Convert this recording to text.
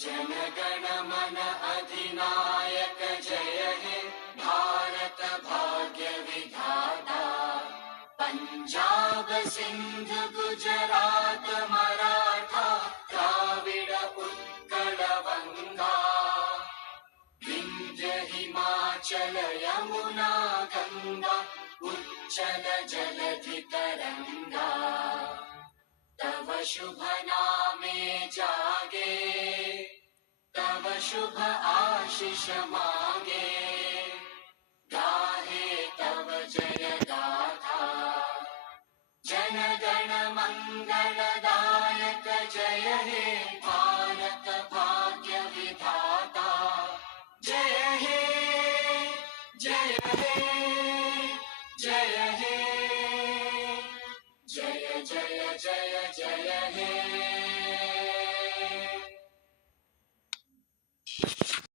जनगण मन अधिनायक जय हे भारत भाग्य विधाता। पंजाब सिंध गुजरात मराठा द्राविड उत्कल बंगा। विंध्य हिमाचल यमुना गंगा उच्चल जलधि तरंगा। तव शुभ नामे जागे तव शुभ आशीष मांगे। गाहे तव जय गाथा जन गण मंगलदायक जय हे भारत भाग्य विधाता। जय हे जय हे जय हे जय जय जय जय हे।